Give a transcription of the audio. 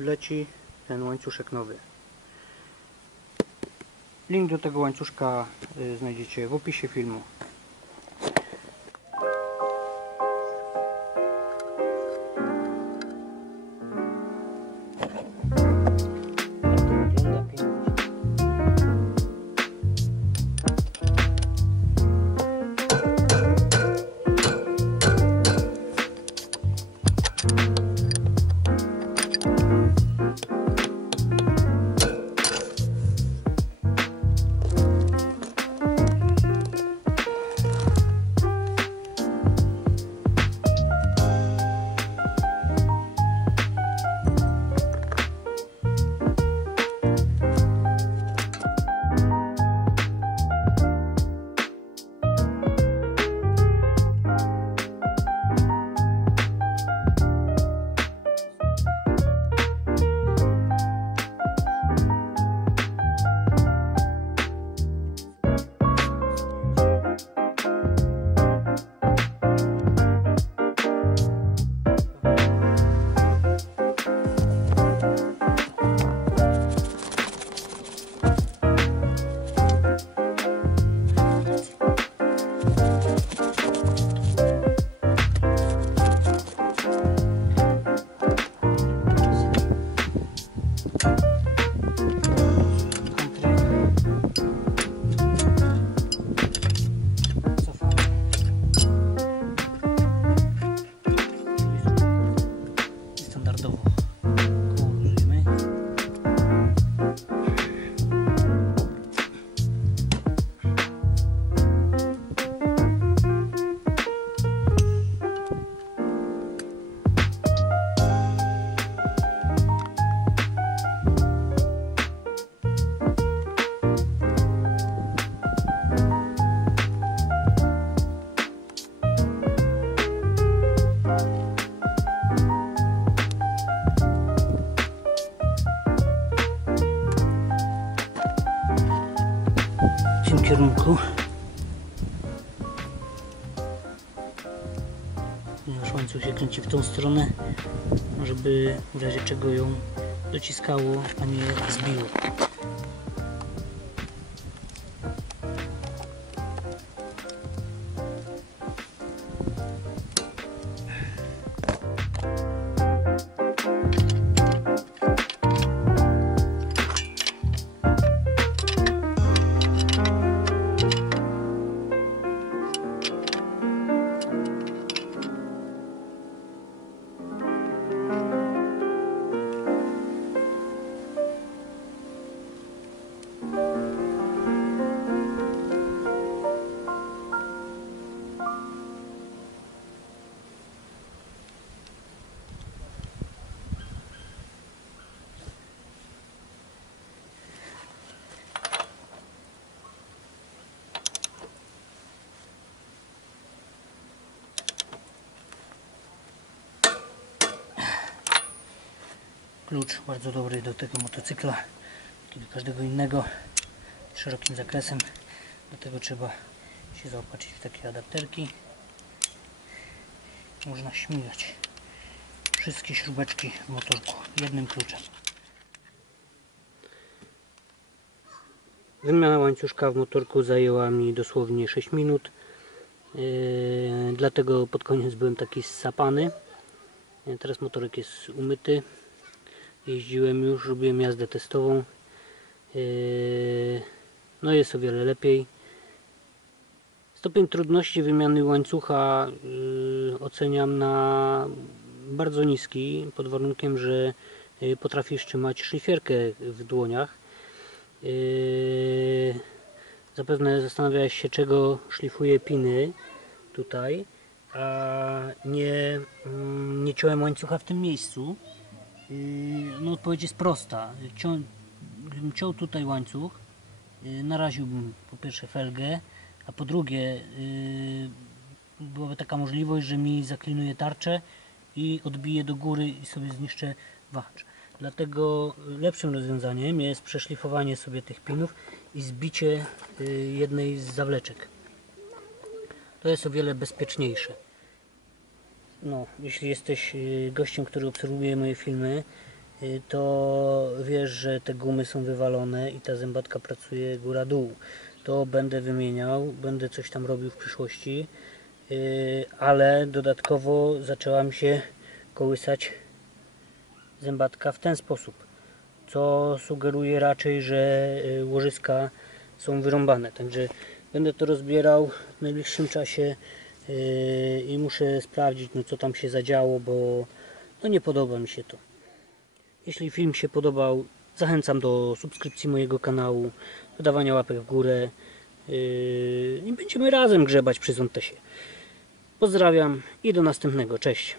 leci ten łańcuszek nowy. Link do tego łańcuszka znajdziecie w opisie filmu. W tym kierunku, ponieważ łańcuch się kręci w tą stronę, żeby w razie czego ją dociskało, a nie zbiło. Klucz bardzo dobry do tego motocykla, jak i do każdego innego, z szerokim zakresem. Do tego trzeba się zaopatrzyć w takie adapterki. Można śmigać wszystkie śrubeczki w motorku jednym kluczem. Wymiana łańcuszka w motorku zajęła mi dosłownie 6 minut. Dlatego pod koniec byłem taki ssapany. Teraz motorek jest umyty. Jeździłem już, robiłem jazdę testową. No jest o wiele lepiej. Stopień trudności wymiany łańcucha oceniam na bardzo niski, pod warunkiem, że potrafisz trzymać szlifierkę w dłoniach. Zapewne zastanawiałeś się, czego szlifuję piny tutaj, a nie ciąłem łańcucha w tym miejscu. No odpowiedź jest prosta. Gdybym ciął tutaj łańcuch, naraziłbym po pierwsze felgę, a po drugie byłaby taka możliwość, że mi zaklinuje tarczę i odbije do góry i sobie zniszczę wahacz. Dlatego lepszym rozwiązaniem jest przeszlifowanie sobie tych pinów i zbicie jednej z zawleczek. To jest o wiele bezpieczniejsze. No, jeśli jesteś gościem, który obserwuje moje filmy, to wiesz, że te gumy są wywalone i ta zębatka pracuje góra-dół. To będę wymieniał, będę coś tam robił w przyszłości, ale dodatkowo zaczęła mi się kołysać zębatka w ten sposób, co sugeruje raczej, że łożyska są wyrąbane. Także będę to rozbierał w najbliższym czasie i muszę sprawdzić, no, co tam się zadziało, bo no, nie podoba mi się to. Jeśli film się podobał, zachęcam do subskrypcji mojego kanału, do dawania łapek w górę i będziemy razem grzebać przy Zontesie. Pozdrawiam i do następnego. Cześć.